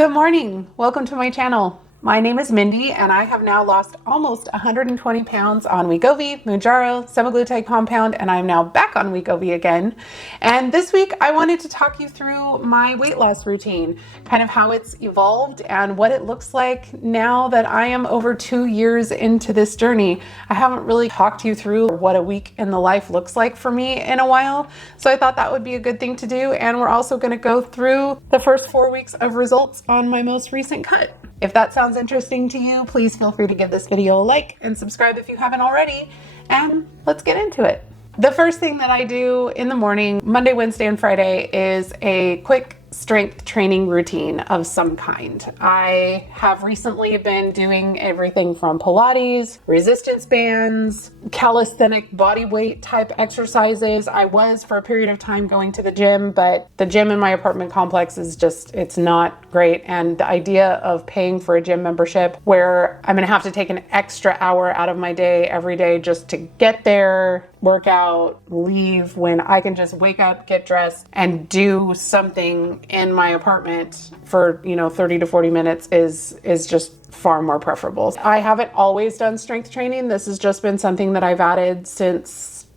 Good morning. Welcome to my channel. My name is Mindy and I have now lost almost 120 pounds on Wegovy Mounjaro semaglutide compound, and I'm now back on Wegovy again. And this week I wanted to talk you through my weight loss routine, kind of how it's evolved and what it looks like now that I am over 2 years into this journey. I haven't really talked you through what a week in the life looks like for me in a while, so I thought that would be a good thing to do. And we're also going to go through the first 4 weeks of results on my most recent cut. If that sounds interesting to you, please feel free to give this video a like and subscribe if you haven't already, and let's get into it. The first thing that I do in the morning, Monday, Wednesday, and Friday, is a quick strength training routine of some kind. I have recently been doing everything from Pilates, resistance bands, calisthenic body weight type exercises. I was for a period of time going to the gym, but the gym in my apartment complex is just, it's not great. And the idea of paying for a gym membership where I'm gonna have to take an extra hour out of my day every day just to get there, work out, leave, when I can just wake up, get dressed, and do something in my apartment for 30 to 40 minutes is just far more preferable. I haven't always done strength training. This has just been something that I've added since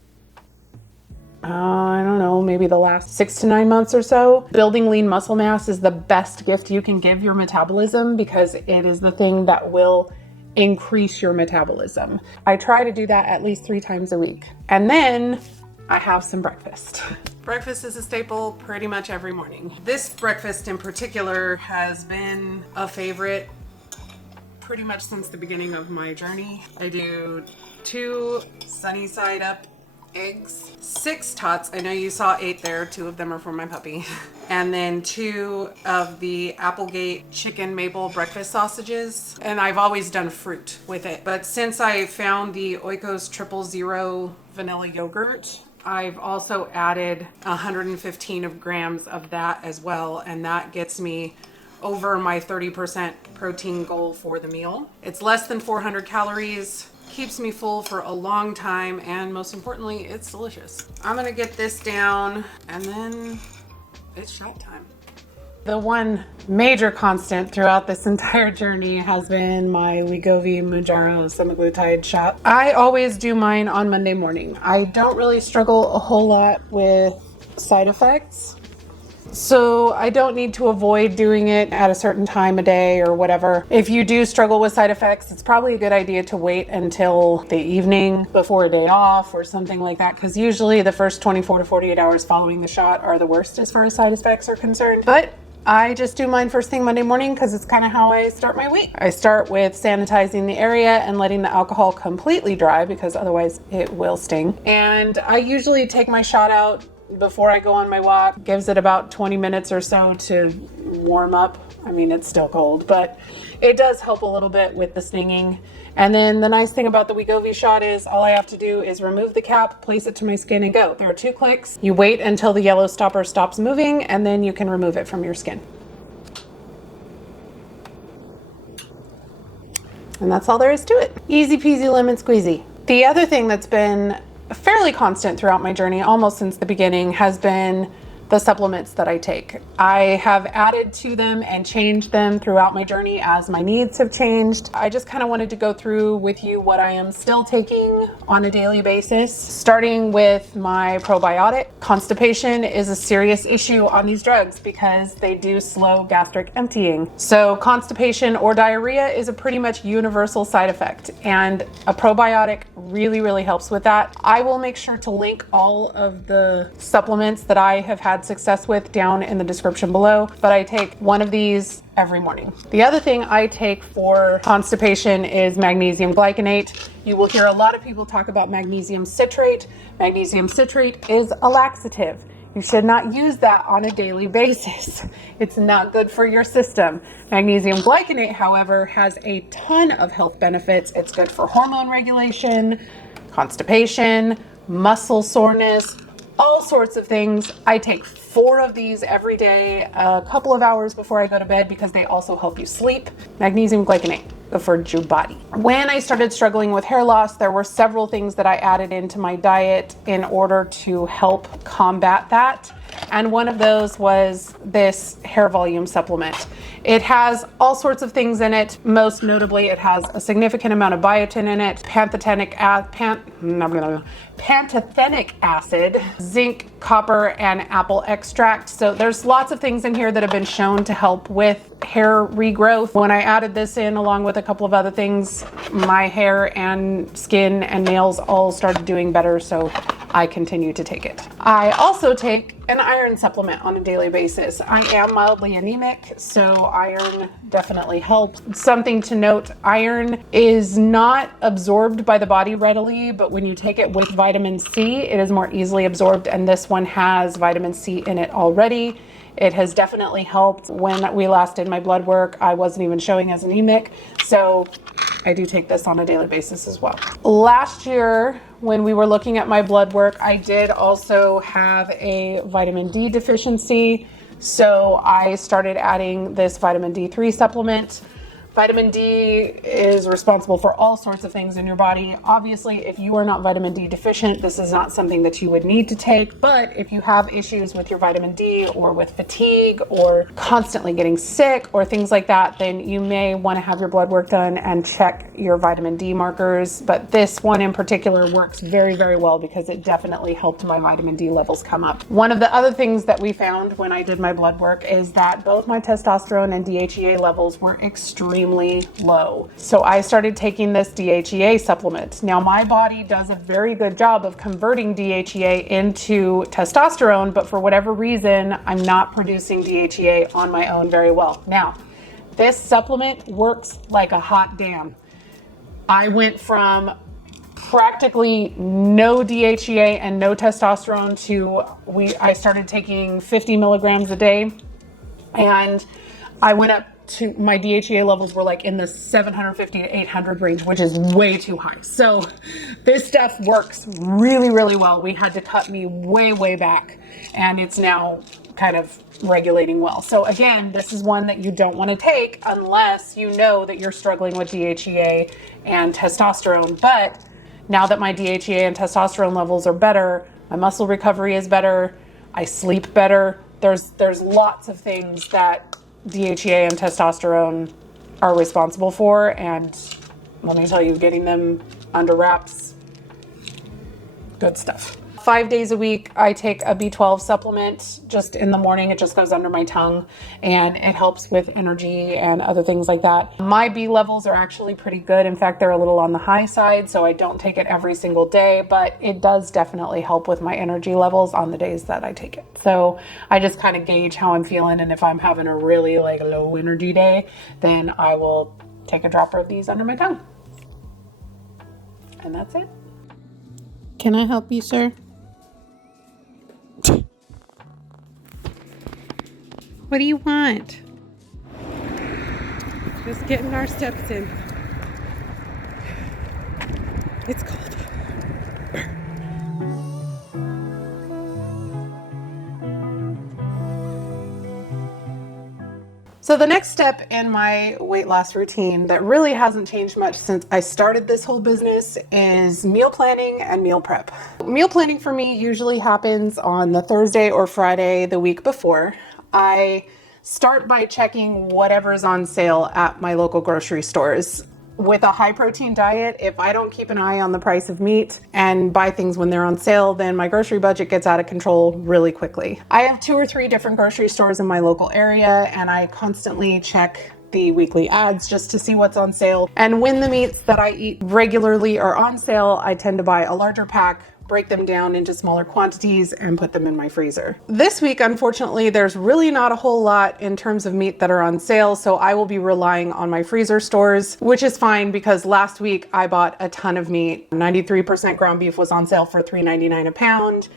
I don't know, maybe the last 6 to 9 months or so. Building lean muscle mass is the best gift you can give your metabolism because it is the thing that will increase your metabolism. I try to do that at least 3 times a week. And then I have some breakfast. Breakfast is a staple pretty much every morning. This breakfast in particular has been a favorite pretty much since the beginning of my journey. I do 2 sunny side up eggs, 6 tots. I know you saw 8 there. 2 of them are for my puppy. And then 2 of the Applegate chicken maple breakfast sausages. And I've always done fruit with it. But since I found the Oikos 000 vanilla yogurt, I've also added 115 grams of that as well. And that gets me over my 30% protein goal for the meal. It's less than 400 calories. Keeps me full for a long time, and most importantly, it's delicious. I'm gonna get this down and then it's shot time. The one major constant throughout this entire journey has been my Wegovy Mounjaro semaglutide shot. I always do mine on Monday morning. I don't really struggle a whole lot with side effects, so I don't need to avoid doing it at a certain time of day or whatever. If you do struggle with side effects, it's probably a good idea to wait until the evening before a day off or something like that, because usually the first 24 to 48 hours following the shot are the worst as far as side effects are concerned. But I just do mine first thing Monday morning because it's kind of how I start my week. I start with sanitizing the area and letting the alcohol completely dry because otherwise it will sting. And I usually take my shot out before I go on my walk. Gives it about 20 minutes or so to warm up. I mean, it's still cold, but it does help a little bit with the stinging. And then the nice thing about the Wegovy shot is all I have to do is remove the cap, place it to my skin, and go. There are 2 clicks. You wait until the yellow stopper stops moving, and then you can remove it from your skin. And that's all there is to it. Easy peasy lemon squeezy. The other thing that's been fairly constant throughout my journey, almost since the beginning, has been the supplements that I take. I have added to them and changed them throughout my journey as my needs have changed. I just kind of wanted to go through with you what I am still taking on a daily basis, starting with my probiotic. Constipation is a serious issue on these drugs because they do slow gastric emptying. So constipation or diarrhea is a pretty much universal side effect, and a probiotic really, really helps with that. I will make sure to link all of the supplements that I have had success with down in the description below, but I take one of these every morning. The other thing I take for constipation is magnesium glycinate. You will hear a lot of people talk about magnesium citrate. Magnesium citrate is a laxative. You should not use that on a daily basis. It's not good for your system. Magnesium glycinate, however, has a ton of health benefits. It's good for hormone regulation, constipation, muscle soreness, all sorts of things. I take 4 of these every day, a couple of hours before I go to bed, because they also help you sleep. Magnesium glycinate, good for your body. When I started struggling with hair loss, there were several things that I added into my diet in order to help combat that. And one of those was this hair volume supplement. It has all sorts of things in it. Most notably, it has a significant amount of biotin in it, pantothenic acid, zinc, copper, and apple extract. So there's lots of things in here that have been shown to help with hair regrowth. When I added this in along with a couple of other things, my hair and skin and nails all started doing better, so I continue to take it. I also take an iron supplement on a daily basis. I am mildly anemic, so iron definitely helps. Something to note, iron is not absorbed by the body readily, but when you take it with vitamin C, it is more easily absorbed, and this one has vitamin C in it already. It has definitely helped. When we last did my blood work, I wasn't even showing as anemic, so I do take this on a daily basis as well. Last year, when we were looking at my blood work, I did also have a vitamin D deficiency, so I started adding this vitamin D3 supplement. Vitamin D is responsible for all sorts of things in your body. Obviously, if you are not vitamin D deficient, this is not something that you would need to take. But if you have issues with your vitamin D or with fatigue or constantly getting sick or things like that, then you may want to have your blood work done and check your vitamin D markers. But this one in particular works very, very well because it definitely helped my vitamin D levels come up. One of the other things that we found when I did my blood work is that both my testosterone and DHEA levels were extremely low. So I started taking this DHEA supplement. Now my body does a very good job of converting DHEA into testosterone, but for whatever reason, I'm not producing DHEA on my own very well. Now, this supplement works like a hot damn. I went from practically no DHEA and no testosterone to I started taking 50 milligrams a day, and I went up to my DHEA levels were like in the 750 to 800 range, which is way too high. So this stuff works really, really well. We had to cut me way, way back, and it's now kind of regulating well. So again, this is one that you don't want to take unless you know that you're struggling with DHEA and testosterone. But now that my DHEA and testosterone levels are better, my muscle recovery is better, I sleep better. There's lots of things that DHEA and testosterone are responsible for, and let me tell you, getting them under wraps, good stuff. 5 days a week, I take a B12 supplement just in the morning. It just goes under my tongue and it helps with energy and other things like that. My B levels are actually pretty good. In fact, they're a little on the high side, so I don't take it every single day, but it does definitely help with my energy levels on the days that I take it. So I just kind of gauge how I'm feeling, and if I'm having a really low energy day, then I will take a dropper of these under my tongue. And that's it. Can I help you, sir? What do you want? Just getting our steps in. It's cold. So the next step in my weight loss routine that really hasn't changed much since I started this whole business is meal planning and meal prep. Meal planning for me usually happens on the Thursday or Friday the week before. I start by checking whatever's on sale at my local grocery stores. With a high protein diet, if I don't keep an eye on the price of meat and buy things when they're on sale, then my grocery budget gets out of control really quickly. I have 2 or 3 different grocery stores in my local area, and I constantly check the weekly ads just to see what's on sale. And when the meats that I eat regularly are on sale, I tend to buy a larger pack, break them down into smaller quantities, and put them in my freezer. This week, unfortunately, there's really not a whole lot in terms of meat that are on sale, so I will be relying on my freezer stores, which is fine because last week I bought a ton of meat. 93% ground beef was on sale for $3.99 a pound.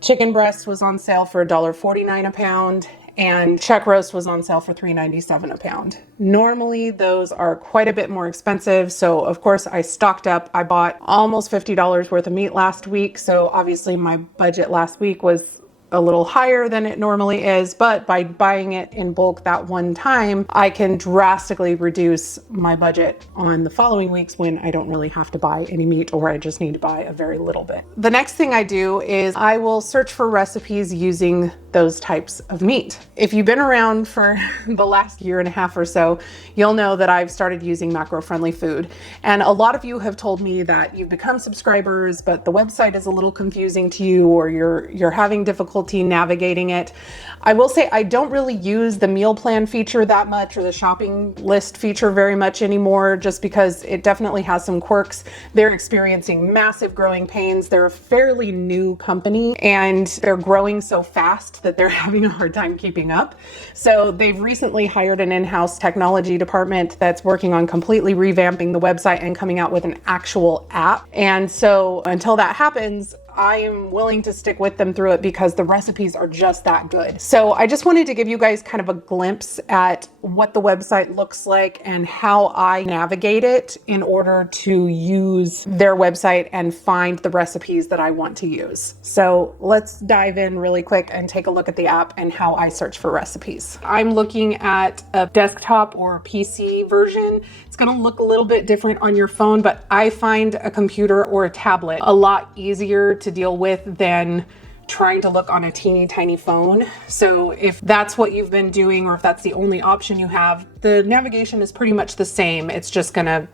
Chicken breast was on sale for $1.49 a pound. And chuck roast was on sale for $3.97 a pound. Normally, those are quite a bit more expensive, so of course I stocked up. I bought almost $50 worth of meat last week, so obviously my budget last week was a little higher than it normally is, but by buying it in bulk that one time, I can drastically reduce my budget on the following weeks when I don't really have to buy any meat, or I just need to buy a very little bit. The next thing I do is I will search for recipes using those types of meat. If you've been around for the last year and a half or so, you'll know that I've started using macro-friendly food. And a lot of you have told me that you've become subscribers, but the website is a little confusing to you, or you're having difficulty navigating it. I will say I don't really use the meal plan feature that much, or the shopping list feature very much anymore, just because it definitely has some quirks. They're experiencing massive growing pains. They're a fairly new company, and they're growing so fast that they're having a hard time keeping up. So they've recently hired an in-house technology department that's working on completely revamping the website and coming out with an actual app. And so until that happens, I am willing to stick with them through it because the recipes are just that good. So I just wanted to give you guys kind of a glimpse at what the website looks like and how I navigate it in order to use their website and find the recipes that I want to use. So let's dive in really quick and take a look at the app and how I search for recipes. I'm looking at a desktop or PC version. It's going to look a little bit different on your phone, but I find a computer or a tablet a lot easier to deal with than trying to look on a teeny tiny phone. So if that's what you've been doing, or if that's the only option you have, the navigation is pretty much the same. It's just gonna,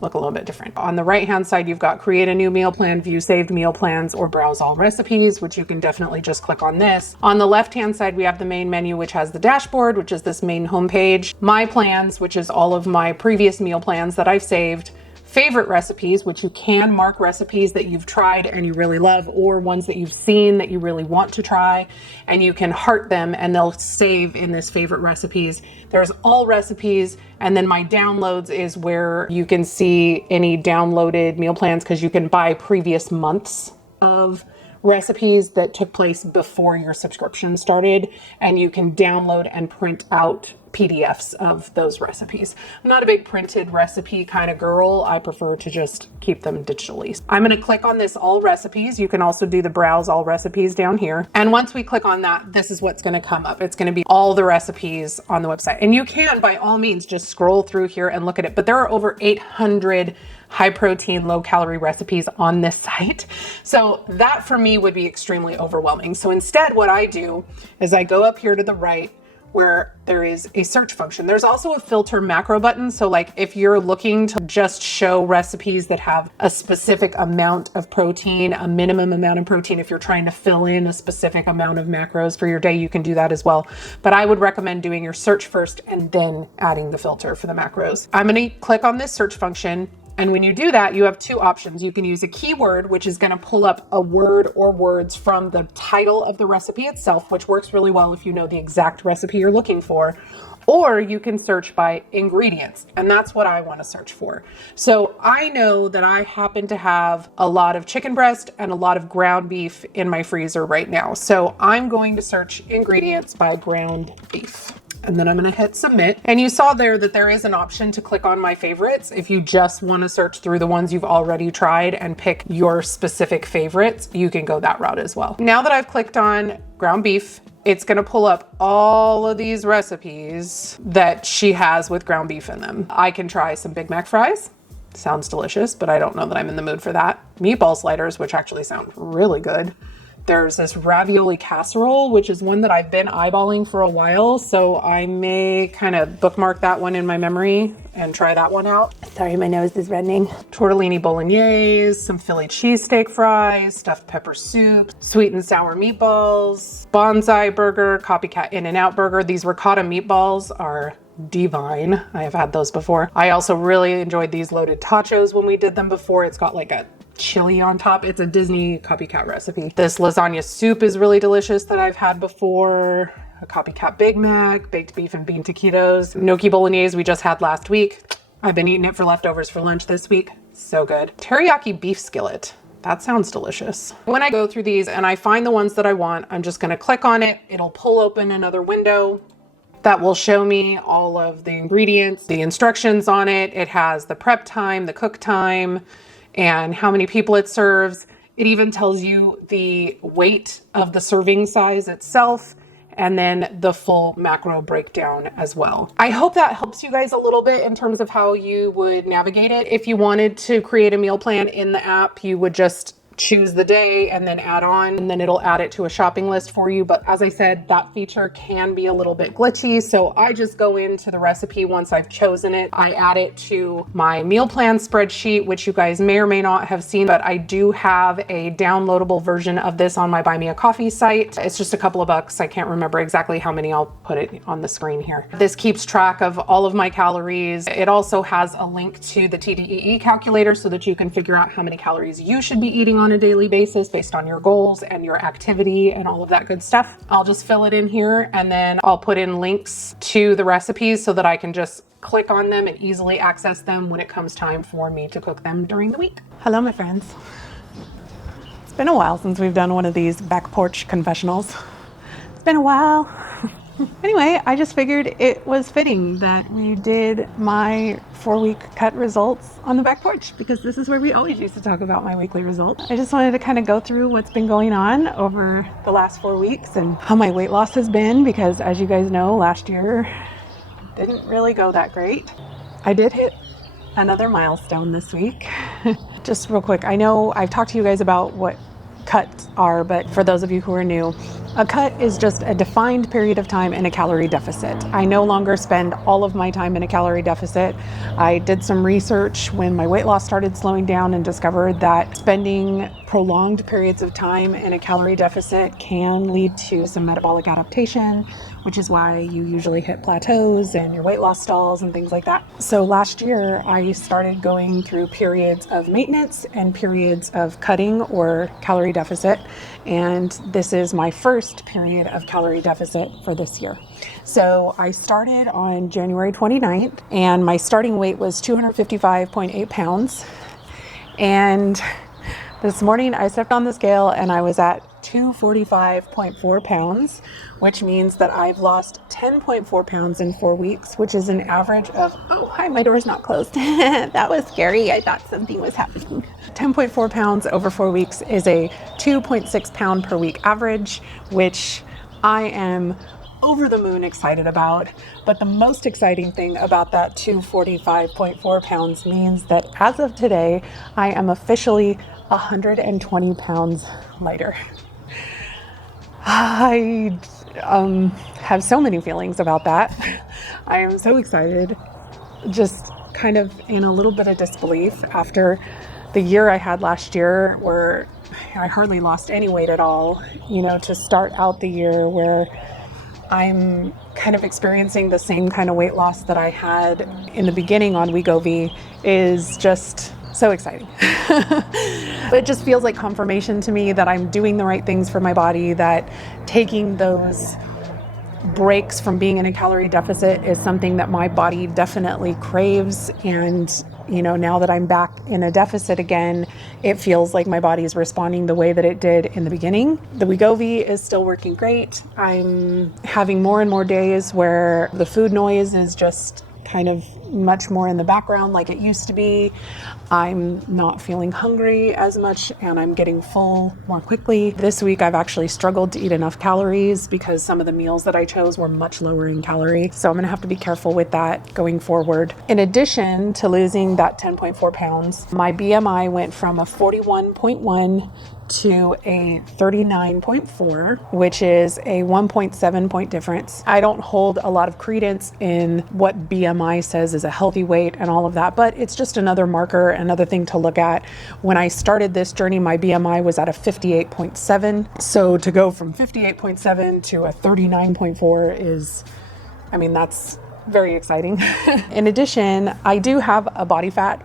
look a little bit different. On the right hand side, you've got create a new meal plan, view saved meal plans, or browse all recipes, which you can definitely just click on this. On the left hand side, we have the main menu, which has the dashboard, which is this main homepage, my plans, which is all of my previous meal plans that I've saved, favorite recipes, which you can mark recipes that you've tried and you really love, or ones that you've seen that you really want to try, and you can heart them and they'll save in this favorite recipes. There's all recipes, and then my downloads is where you can see any downloaded meal plans, because you can buy previous months of recipes that took place before your subscription started, and you can download and print out PDFs of those recipes. I'm not a big printed recipe kind of girl. I prefer to just keep them digitally. I'm going to click on this all recipes. You can also do the browse all recipes down here. And once we click on that, this is what's going to come up. It's going to be all the recipes on the website. And you can, by all means, just scroll through here and look at it. But there are over 800 high protein, low calorie recipes on this site. So that for me would be extremely overwhelming. So instead, what I do is I go up here to the right, where there is a search function. There's also a filter macro button. So like if you're looking to just show recipes that have a specific amount of protein, a minimum amount of protein, if you're trying to fill in a specific amount of macros for your day, you can do that as well. But I would recommend doing your search first and then adding the filter for the macros. I'm going to click on this search function. And when you do that, you have two options. You can use a keyword, which is going to pull up a word or words from the title of the recipe itself, which works really well if you know the exact recipe you're looking for. Or you can search by ingredients, and that's what I want to search for. So I know that I happen to have a lot of chicken breast and a lot of ground beef in my freezer right now. So I'm going to search ingredients by ground beef. And then I'm going to hit submit. And you saw there that there is an option to click on my favorites. If you just want to search through the ones you've already tried and pick your specific favorites, you can go that route as well. Now that I've clicked on ground beef, it's going to pull up all of these recipes that she has with ground beef in them. I can try some Big Mac fries. Sounds delicious, but I don't know that I'm in the mood for that. Meatball sliders, which actually sound really good. There's this ravioli casserole, which is one that I've been eyeballing for a while. So I may kind of bookmark that one in my memory and try that one out. Sorry, my nose is reddening. Tortellini bolognese, some Philly cheesesteak fries, stuffed pepper soup, sweet and sour meatballs, bonsai burger, copycat In-N-Out burger. These ricotta meatballs are divine. I have had those before. I also really enjoyed these loaded tachos when we did them before. It's got like a chili on top. It's a Disney copycat recipe. This lasagna soup is really delicious that I've had before. A copycat Big Mac, baked beef and bean taquitos. Gnocchi bolognese we just had last week. I've been eating it for leftovers for lunch this week. So good. Teriyaki beef skillet. That sounds delicious. When I go through these and I find the ones that I want, I'm just going to click on it. It'll pull open another window that will show me all of the ingredients, the instructions on it. It has the prep time, the cook time, and how many people it serves. It even tells you the weight of the serving size itself, and then the full macro breakdown as well. I hope that helps you guys a little bit in terms of how you would navigate it. If you wanted to create a meal plan in the app, you would just choose the day and then add on, and then it'll add it to a shopping list for you. But as I said, that feature can be a little bit glitchy. So I just go into the recipe once I've chosen it. I add it to my meal plan spreadsheet, which you guys may or may not have seen, but I do have a downloadable version of this on my Buy Me a Coffee site. It's just a couple of bucks. I can't remember exactly how many. I'll put it on the screen here. This keeps track of all of my calories. It also has a link to the TDEE calculator so that you can figure out how many calories you should be eating on a daily basis based on your goals and your activity and all of that good stuff. I'll just fill it in here, and then I'll put in links to the recipes so that I can just click on them and easily access them when it comes time for me to cook them during the week. Hello, my friends. It's been a while since we've done one of these back porch confessionals. It's been a while. Anyway, I just figured it was fitting that we did my 4-week cut results on the back porch, because this is where we always used to talk about my weekly results. I just wanted to kind of go through what's been going on over the last 4 weeks and how my weight loss has been, because as you guys know, last year didn't really go that great. I did hit another milestone this week. Just real quick, I know I've talked to you guys about what cuts are, but for those of you who are new, a cut is just a defined period of time in a calorie deficit. I no longer spend all of my time in a calorie deficit. I did some research when my weight loss started slowing down and discovered that spending prolonged periods of time in a calorie deficit can lead to some metabolic adaptation, which is why you usually hit plateaus and your weight loss stalls and things like that. So last year, I started going through periods of maintenance and periods of cutting or calorie deficit. And this is my first period of calorie deficit for this year. So I started on January 29th, and my starting weight was 255.8 pounds. And this morning I stepped on the scale and I was at 245.4 pounds, which means that I've lost 10.4 pounds in 4 weeks, which is an average of, oh, hi, my door's not closed. That was scary. I thought something was happening. 10.4 pounds over 4 weeks is a 2.6 pound per week average, which I am over the moon excited about. But the most exciting thing about that 245.4 pounds means that as of today, I am officially 120 pounds lighter. I have so many feelings about that. I am so excited, just kind of in a little bit of disbelief after the year I had last year where I hardly lost any weight at all, to start out the year where I'm kind of experiencing the same kind of weight loss that I had in the beginning on Wegovy is just so exciting. It just feels like confirmation to me that I'm doing the right things for my body, that taking those breaks from being in a calorie deficit is something that my body definitely craves. And, now that I'm back in a deficit again, it feels like my body is responding the way that it did in the beginning. The Wegovy is still working great. I'm having more and more days where the food noise is just kind of much more in the background like it used to be. I'm not feeling hungry as much and I'm getting full more quickly. This week I've actually struggled to eat enough calories because some of the meals that I chose were much lower in calorie. So I'm going to have to be careful with that going forward. In addition to losing that 10.4 pounds, my BMI went from a 41.1 to a 39.4, which is a 1.7 point difference. I don't hold a lot of credence in what BMI says is a healthy weight and all of that, but it's just another marker, another thing to look at. When I started this journey, my BMI was at a 58.7. So to go from 58.7 to a 39.4 is, that's very exciting. In addition, I do have a body fat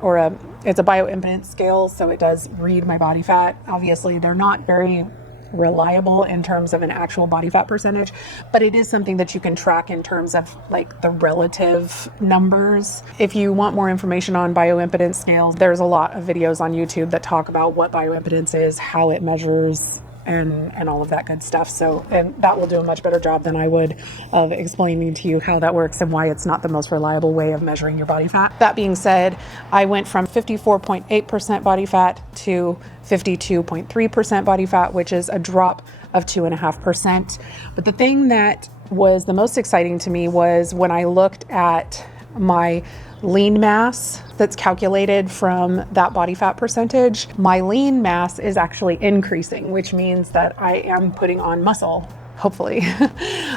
it's a bioimpedance scale, so it does read my body fat. Obviously, they're not very reliable in terms of an actual body fat percentage, but it is something that you can track in terms of like the relative numbers. If you want more information on bioimpedance scales, there's a lot of videos on YouTube that talk about what bioimpedance is, how it measures and all of that good stuff. So, and that will do a much better job than I would of explaining to you how that works and why it's not the most reliable way of measuring your body fat. That being said, I went from 54.8% body fat to 52.3% body fat, which is a drop of 2.5%. But the thing that was the most exciting to me was when I looked at my lean mass that's calculated from that body fat percentage. My lean mass is actually increasing, which means that I am putting on muscle, hopefully.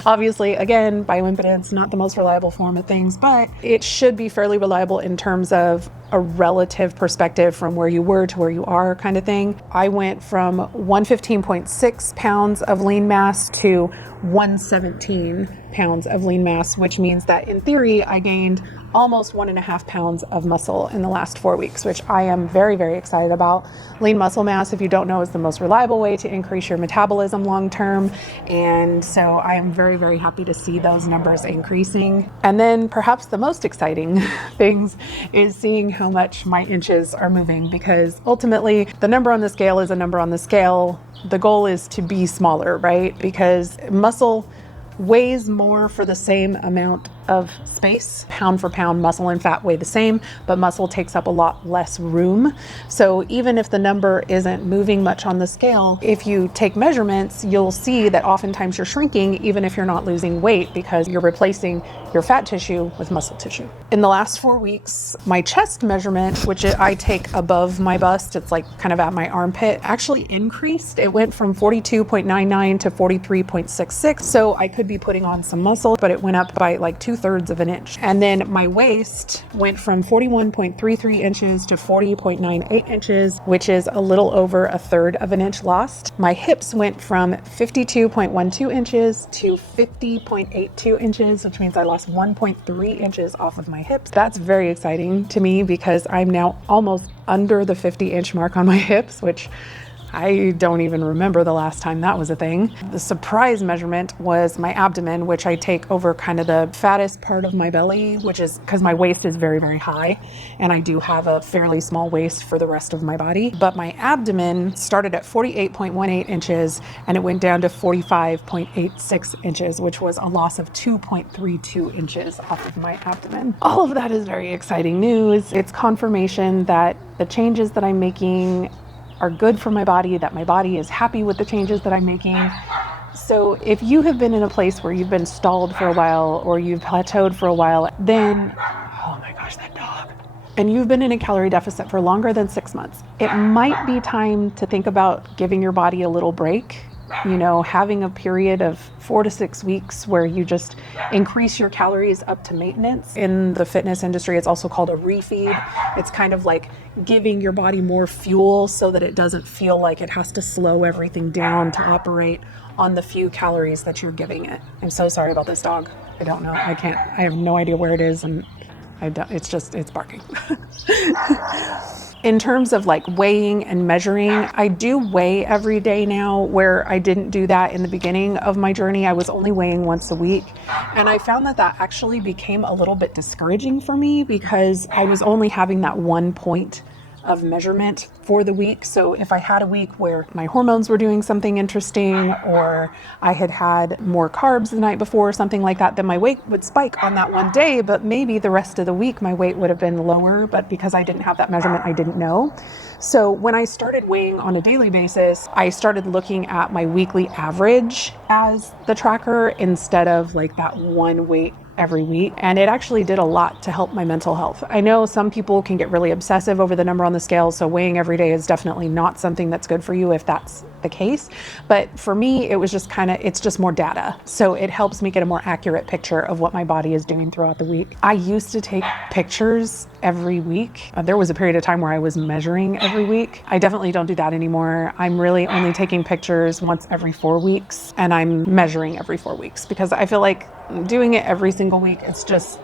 Obviously, again, bioimpedance, not the most reliable form of things, but it should be fairly reliable in terms of a relative perspective from where you were to where you are kind of thing. I went from 115.6 pounds of lean mass to 117 pounds of lean mass, which means that in theory, I gained almost 1.5 pounds of muscle in the last 4 weeks, which I am very, very excited about. Lean muscle mass, if you don't know, is the most reliable way to increase your metabolism long term. And so I am very, very happy to see those numbers increasing. And then perhaps the most exciting things is seeing how much my inches are moving, because ultimately the number on the scale is a number on the scale. The goal is to be smaller, right? Because muscle weighs more for the same amount of space. Pound for pound, muscle and fat weigh the same, but muscle takes up a lot less room. So even if the number isn't moving much on the scale, if you take measurements, you'll see that oftentimes you're shrinking even if you're not losing weight, because you're replacing your fat tissue with muscle tissue. In the last 4 weeks, my chest measurement, which I take above my bust, it's like kind of at my armpit, actually increased. It went from 42.99 to 43.66. So I could be putting on some muscle, but it went up by like 2/3 of an inch. And then my waist went from 41.33 inches to 40.98 inches, which is a little over 1/3 of an inch lost. My hips went from 52.12 inches to 50.82 inches, which means I lost 1.3 inches off of my hips. That's very exciting to me because I'm now almost under the 50-inch mark on my hips, which I don't even remember the last time that was a thing. The surprise measurement was my abdomen, which I take over kind of the fattest part of my belly, which is because my waist is very, very high. And I do have a fairly small waist for the rest of my body. But my abdomen started at 48.18 inches and it went down to 45.86 inches, which was a loss of 2.32 inches off of my abdomen. All of that is very exciting news. It's confirmation that the changes that I'm making are good for my body, that my body is happy with the changes that I'm making. So if you have been in a place where you've been stalled for a while or you've plateaued for a while, then, oh my gosh, that dog. And you've been in a calorie deficit for longer than 6 months, it might be time to think about giving your body a little break. You know, having a period of 4 to 6 weeks where you just increase your calories up to maintenance. In the fitness industry, it's also called a refeed. It's kind of like giving your body more fuel so that it doesn't feel like it has to slow everything down to operate on the few calories that you're giving it. I'm so sorry about this dog. I don't know. I have no idea where it is, and it's barking. In terms of like weighing and measuring, I do weigh every day now, where I didn't do that in the beginning of my journey. I was only weighing once a week. And I found that actually became a little bit discouraging for me because I was only having that 1 point of measurement for the week. So if I had a week where my hormones were doing something interesting, or I had had more carbs the night before or something like that, then my weight would spike on that one day, but maybe the rest of the week my weight would have been lower. But because I didn't have that measurement, I didn't know. So when I started weighing on a daily basis, I started looking at my weekly average as the tracker instead of like that one weight every week. And it actually did a lot to help my mental health. I know some people can get really obsessive over the number on the scale, so weighing every day is definitely not something that's good for you if that's the case. But for me, it was just it's just more data. So it helps me get a more accurate picture of what my body is doing throughout the week. I used to take pictures every week. There was a period of time where I was measuring every week. I definitely don't do that anymore. I'm really only taking pictures once every 4 weeks, and I'm measuring every 4 weeks because I feel like doing it every single week, it's just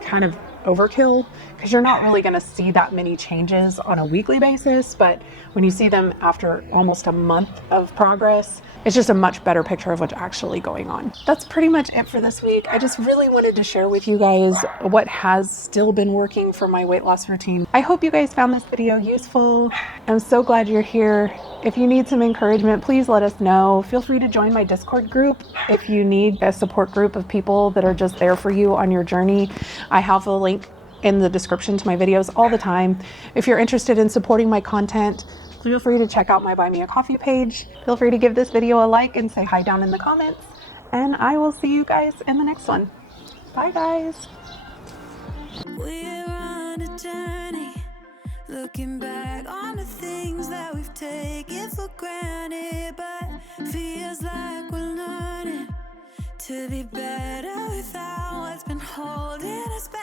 kind of overkill because you're not really going to see that many changes on a weekly basis. But when you see them after almost a month of progress, it's just a much better picture of what's actually going on. That's pretty much it for this week. I just really wanted to share with you guys what has still been working for my weight loss routine. I hope you guys found this video useful. I'm so glad you're here. If you need some encouragement, please let us know. Feel free to join my Discord group if you need a support group of people that are just there for you on your journey. I have a link in the description to my videos all the time. If you're interested in supporting my content, feel free to check out my Buy Me a Coffee page. Feel free to give this video a like and say hi down in the comments. And I will see you guys in the next one. Bye, guys. We're on a journey, looking back on the things that we've taken for granted, but feels like we're learning to be better without what's been holding us back.